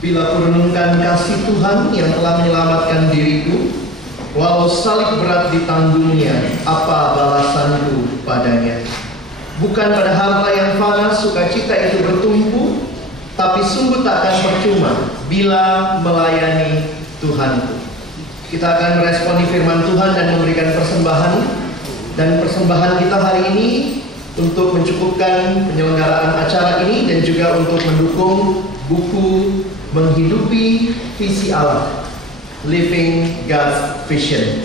Bila kurenungkan kasih Tuhan yang telah menyelamatkan diriku, walau salib berat ditanggungnya, apa balasanku padanya? Bukan pada harta yang fana sukacita itu bertumpu, tapi sungguh takkan percuma bila melayani Tuhanku. Kita akan meresponi firman Tuhan dan memberikan persembahan. Dan persembahan kita hari ini untuk mencukupkan penyelenggaraan acara ini dan juga untuk mendukung buku Menghidupi Visi Allah, Living God's Vision.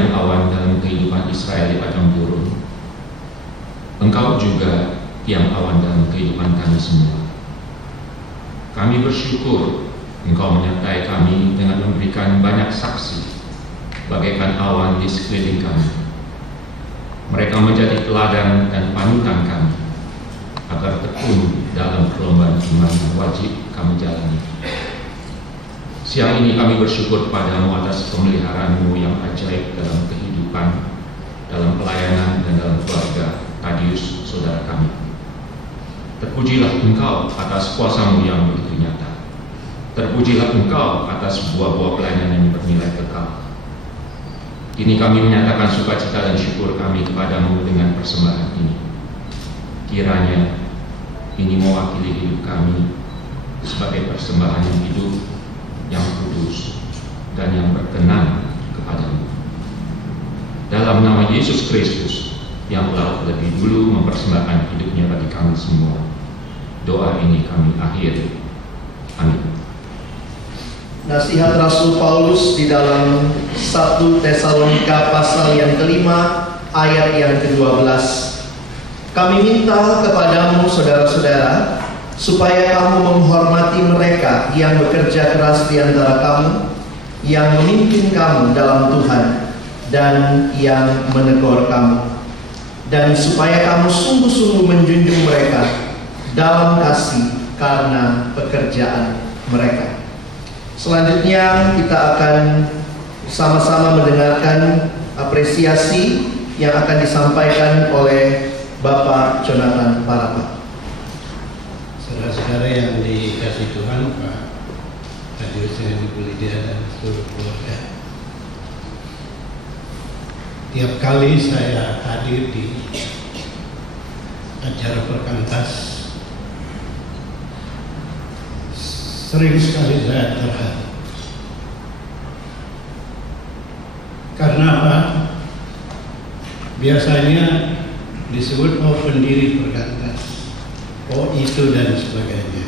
tiang awan dalam kehidupan Israel di padang gurun, Engkau juga tiang awan dalam kehidupan kami semua. Kami bersyukur Engkau menyertai kami dengan memberikan banyak saksi bagaikan awan di sekeliling kami. Mereka menjadi teladan dan panutan kami agar tekun dalam perlombaan iman yang wajib kami jalani. Siang ini kami bersyukur padamu atas pemeliharaan-Mu yang ajaib dalam kehidupan, dalam pelayanan, dan dalam keluarga Thaddeus, saudara kami. Terpujilah Engkau atas kuasa-Mu yang begitu nyata. Terpujilah Engkau atas buah-buah pelayanan yang bernilai kekal. Kini kami menyatakan sukacita dan syukur kami kepadamu dengan persembahan ini. Kiranya ini mewakili hidup kami sebagai persembahan yang hidup, yang kudus, dan yang berkenan kepadamu. Dalam nama Yesus Kristus yang telah lebih dulu mempersembahkan hidupnya bagi kami semua, doa ini kami akhiri. Amin. Nasihat Rasul Paulus di dalam 1 Tesalonika pasal yang kelima ayat yang ke-12. Kami minta kepadamu saudara-saudara, supaya kamu menghormati mereka yang bekerja keras di antara kamu, yang memimpin kamu dalam Tuhan, dan yang menegur kamu. Dan supaya kamu sungguh-sungguh menjunjung mereka dalam kasih karena pekerjaan mereka. Selanjutnya kita akan sama-sama mendengarkan apresiasi yang akan disampaikan oleh Bapak Jonathan Parapa. Saudara-saudara yang dikasih Tuhan, Pak Thaddeus dan Ibu Lydia dan seluruh keluarga, tiap kali saya hadir di acara perkantas, sering sekali saya terharu. Karena apa? Biasanya disebut pendiri perkantas, itu dan sebagainya.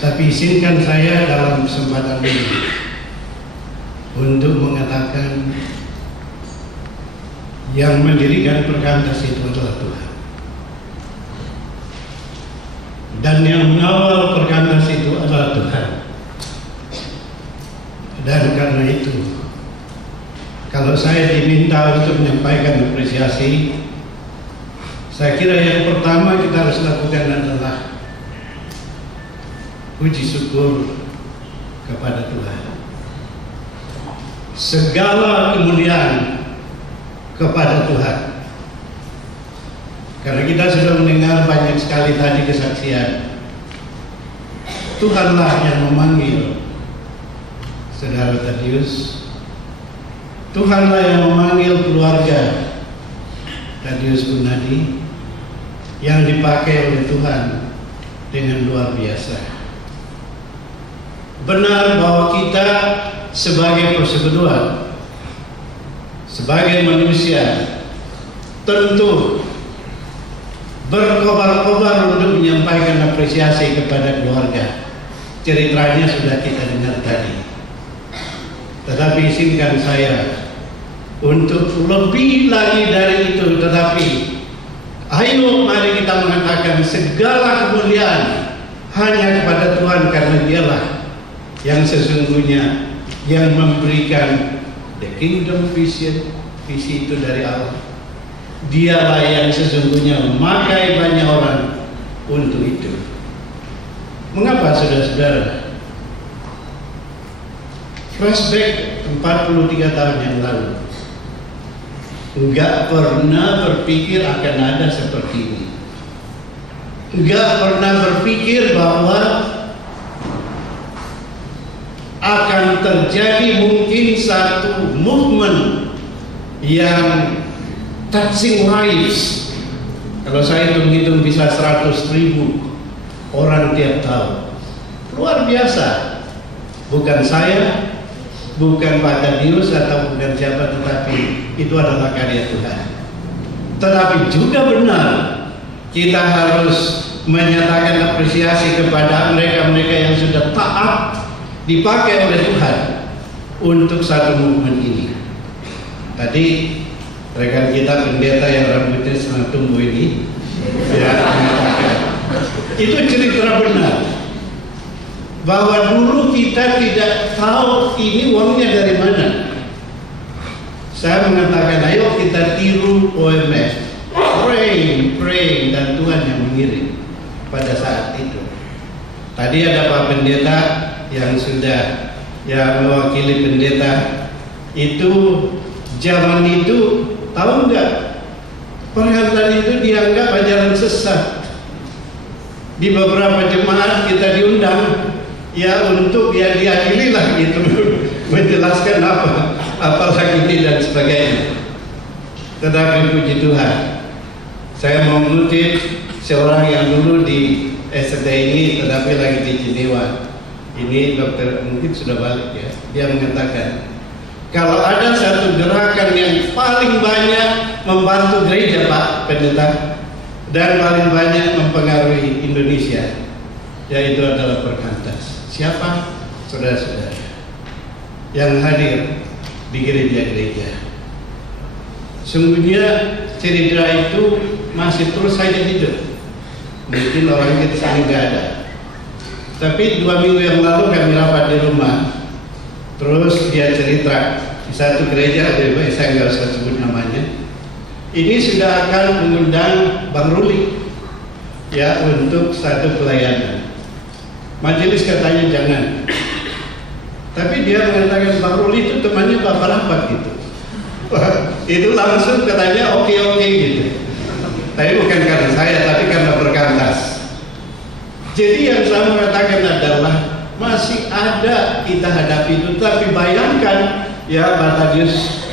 Tapi izinkan saya dalam kesempatan ini untuk mengatakan yang mendirikan perkantas itu adalah Tuhan. Dan yang mengawal perkantas itu adalah Tuhan. Dan karena itu, kalau saya diminta untuk menyampaikan apresiasi, saya kira yang pertama kita harus lakukan adalah puji syukur kepada Tuhan. Segala kemuliaan kepada Tuhan. Karena kita sudah mendengar banyak sekali tadi kesaksian. Tuhanlah yang memanggil saudara Thaddeus. Tuhanlah yang memanggil keluarga Thaddeus Gunadi, yang dipakai oleh Tuhan dengan luar biasa. Benar bahwa kita sebagai persekutuan, sebagai manusia, tentu berkobar-kobar untuk menyampaikan apresiasi kepada keluarga. Ceritanya sudah kita dengar tadi. Tetapi izinkan saya untuk lebih lagi dari itu. Tetapi ayo mari kita mengatakan segala kemuliaan hanya kepada Tuhan, karena Dialah yang sesungguhnya yang memberikan the kingdom vision, visi itu dari Allah. Dialah yang sesungguhnya memakai banyak orang untuk itu. Mengapa saudara-saudara? Flashback 43 tahun yang lalu, enggak pernah berpikir akan ada seperti ini. Enggak pernah berpikir bahwa akan terjadi mungkin satu movement yang touching lives. Kalau saya hitung-hitung bisa 100.000 orang tiap tahun. Luar biasa. Bukan saya, bukan Pak Thaddeus atau bukan siapa, tetapi itu adalah karya Tuhan. Tetapi juga benar, kita harus menyatakan apresiasi kepada mereka-mereka yang sudah taat dipakai oleh Tuhan untuk satu movement ini. Tadi rekan kita pendeta yang rambutnya sangat tumbuh ini ya, itu cerita benar bahwa dulu kita tidak tahu ini uangnya dari mana. Saya mengatakan ayo kita tiru OMS, pray, dan Tuhan yang mengirim pada saat itu. Tadi ada Pak Pendeta yang sudah mewakili pendeta itu. Zaman itu tahu nggak, perhelatan itu dianggap ajaran sesat. Di beberapa jemaat kita diundang untuk diadili lah gitu, menjelaskan apalagi ini dan sebagainya. Tetapi puji Tuhan, saya mau mengutip seorang yang dulu di SD ini tetapi lagi di Jenewa. Ini dokter mungkin sudah balik ya. Dia mengatakan, kalau ada satu gerakan yang paling banyak membantu gereja Pak Pendeta dan paling banyak mempengaruhi Indonesia, yaitu adalah Perkantas. Siapa? Saudara-saudara yang hadir di gereja-gereja. Sungguhnya cerita itu masih terus saja hidup. Mungkin orang kita sini nggak ada. Tapi 2 minggu yang lalu kami rapat di rumah. Terus dia cerita di satu gereja, saya nggak usah sebut namanya. Ini sudah akan mengundang Bang Ruli untuk satu pelayanan. Majelis katanya jangan. Tapi dia mengatakan Bang Ruli itu temannya Bapak Rapat gitu. Itu langsung katanya oke gitu. Tapi bukan karena saya, tapi karena Perkantas. Jadi yang saya mengatakan adalah masih ada kita hadapi itu, tapi bayangkan Pak Tadius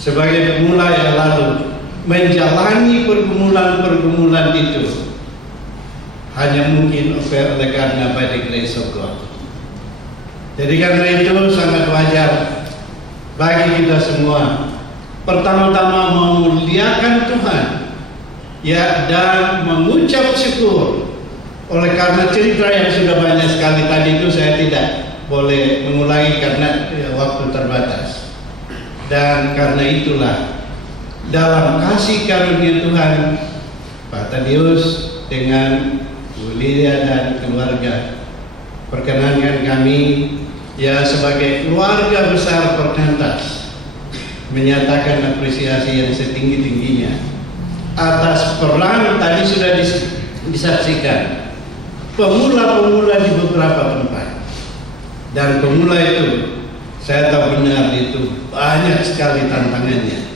sebagai pemula yang lalu menjalani pergumulan itu hanya mungkin oleh karena by the grace of God. Jadi karena itu sangat wajar bagi kita semua pertama-tama memuliakan Tuhan dan mengucap syukur. Oleh karena cerita yang sudah banyak sekali tadi itu saya tidak boleh mengulangi karena waktu terbatas. Dan karena itulah dalam kasih karunia Tuhan, Pak Tadius dengan Bu Lydia dan keluarga perkenankan kami sebagai keluarga besar Perkantas menyatakan apresiasi yang setinggi-tingginya atas peran tadi sudah disaksikan pemula-pemula di beberapa tempat. Dan pemula itu saya tahu benar itu banyak sekali tantangannya.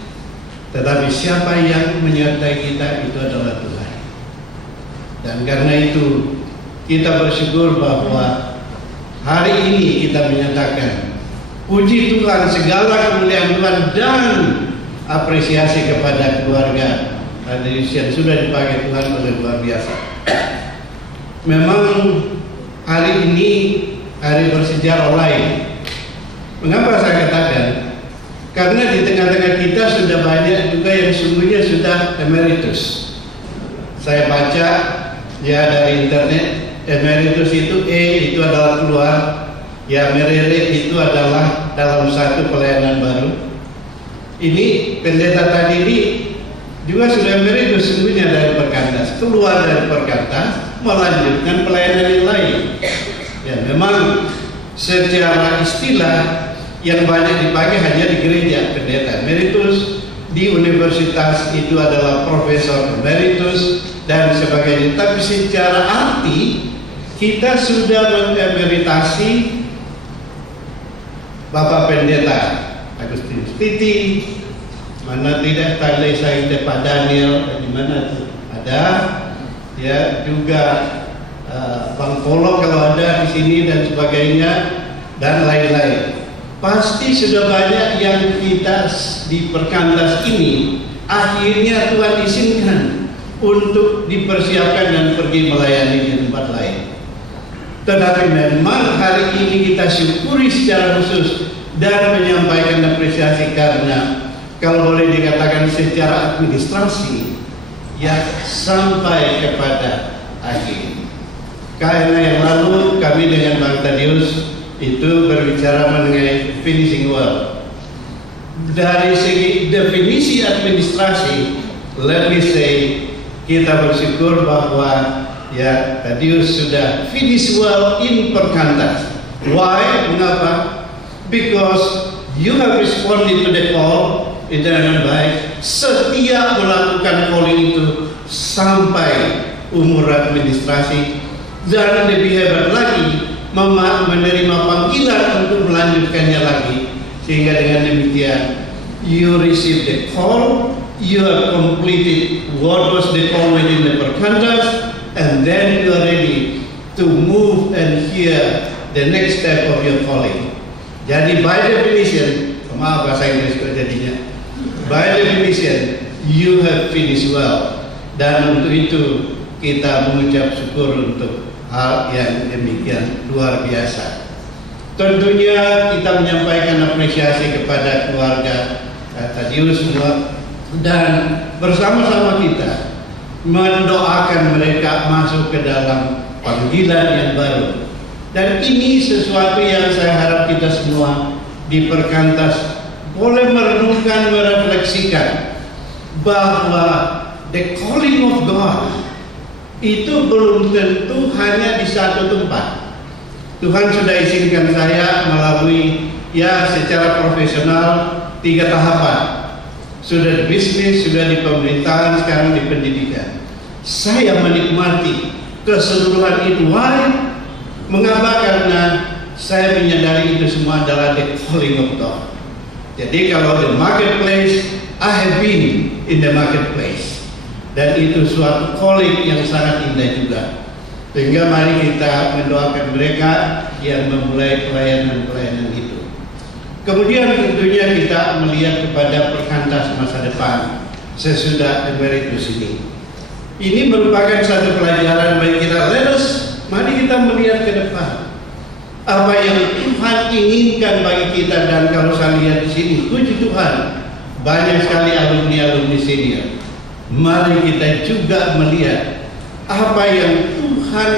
Tetapi siapa yang menyertai kita itu adalah Tuhan. Dan karena itu kita bersyukur bahwa hari ini kita menyatakan puji Tuhan, segala kemuliaan Tuhan dan apresiasi kepada keluarga Tadius yang sudah dipakai Tuhan oleh luar biasa. Memang hari ini hari bersejarah lain. Mengapa saya katakan? Karena di tengah-tengah kita sudah banyak juga yang sungguhnya sudah emeritus. Saya baca dari internet, emeritus itu itu adalah keluar, merit itu adalah dalam satu pelayanan baru. Ini pendeta tadi ini juga sudah emeritus sungguhnya dari Perkantas, keluar dari Perkantas melanjutkan pelayanan yang lain. Memang secara istilah yang banyak dipakai hanya di gereja pendeta emeritus, di universitas itu adalah profesor emeritus dan sebagainya. Tapi secara arti kita sudah mengemeritasi Bapak Pendeta Agustinus Titi, mana tidak Tandai Saide Pak Daniel, di mana tuh ada juga Bang Polo kalau ada di sini dan sebagainya dan lain-lain. Pasti sudah banyak yang kita di Perkantas ini akhirnya Tuhan izinkan untuk dipersiapkan dan pergi melayani di tempat lain. Tetapi memang hari ini kita syukuri secara khusus dan menyampaikan apresiasi karena kalau boleh dikatakan secara administrasi sampai kepada akhir. Karena yang lalu kami dengan Bang Tadius itu berbicara mengenai finishing well. Dari segi definisi administrasi, let me say, kita bersyukur bahwa ya Thaddeus sudah finish well in Perkantas. Why? Mengapa? Because you have responded to the call, dengan baik, setia melakukan calling itu sampai umur administrasi, dan lebih hebat lagi menerima panggilan untuk melanjutkannya lagi, sehingga dengan demikian you receive the call, you have completed what was the call within the Perkantas, and then you are ready to move and hear the next step of your calling. Jadi by definition, maaf bahasa Inggris jadinya, by definition you have finished well, dan untuk itu kita mengucap syukur untuk hal yang demikian luar biasa. Tentunya kita menyampaikan apresiasi kepada keluarga Thaddeus semua, dan bersama-sama kita mendoakan mereka masuk ke dalam panggilan yang baru. Dan ini sesuatu yang saya harap kita semua di Perkantas boleh merenungkan, merefleksikan bahwa the calling of God itu belum tentu hanya di satu tempat. Tuhan sudah izinkan saya melalui ya secara profesional 3 tahapan. Sudah di bisnis, sudah di pemerintahan, sekarang di pendidikan. Saya menikmati keseluruhan itu. Why? Mengapa? Karena saya menyadari itu semua adalah the calling of God. Jadi kalau the marketplace, I have been in the marketplace, dan itu suatu calling yang sangat indah juga. Sehingga mari kita mendoakan mereka yang memulai pelayanan-pelayanan itu. Kemudian tentunya kita melihat kepada Perkantas masa depan sesudah emeritus ini. Ini merupakan satu pelajaran bagi kita. Mari kita melihat ke depan. Apa yang Tuhan inginkan bagi kita, dan kalau saya lihat di sini, puji Tuhan, banyak sekali alumni-alumni senior. Mari kita juga melihat apa yang Tuhan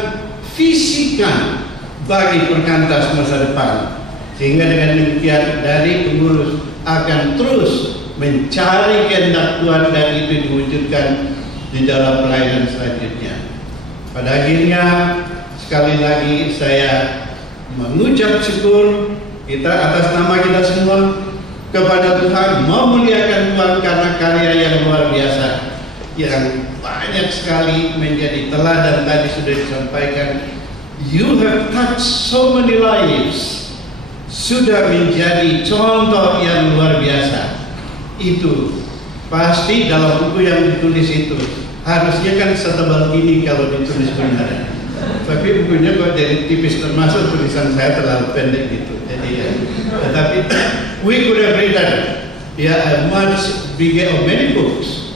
visikan bagi Perkantas masa depan, sehingga dengan demikian dari pengurus akan terus mencari kehendak Tuhan, dan itu diwujudkan di dalam pelayanan selanjutnya. Pada akhirnya sekali lagi saya mengucap syukur kita atas nama kita semua kepada Tuhan, memuliakan Tuhan karena karya yang luar biasa yang banyak sekali menjadi teladan. Tadi sudah disampaikan, you have touched so many lives, sudah menjadi contoh yang luar biasa. Itu pasti dalam buku yang ditulis itu harusnya kan setebal ini kalau ditulis benar, tapi bukunya kok jadi tipis, termasuk tulisan saya terlalu pendek gitu. Jadi ya, tetapi we could have written a much bigger of many books.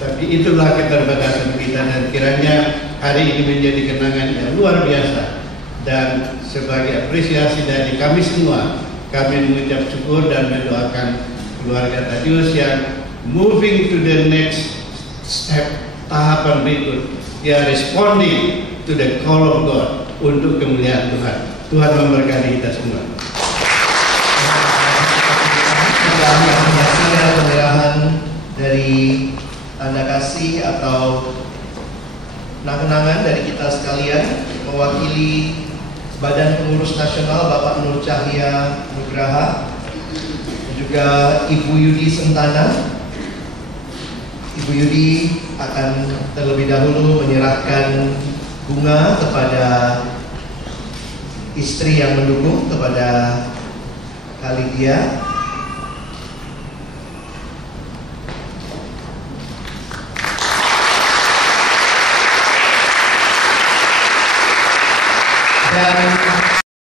Tapi itulah keterbatasan kita, dan kiranya hari ini menjadi kenangan yang luar biasa. Dan sebagai apresiasi dari kami semua, kami mengucap syukur dan mendoakan keluarga Thaddeus yang moving to the next step, tahapan berikut, ya responding to the call of God untuk kemuliaan Tuhan. Tuhan memberkati kita semua. Kita menyaksikan penyerahan dari tanda kasih atau kenang-kenangan dari kita sekalian, mewakili Badan Pengurus Nasional Bapak Nur Cahya Nugraha, juga Ibu Yudi Sentana. Ibu Yudi akan terlebih dahulu menyerahkan bunga kepada istri yang mendukung, kepada Khalidia.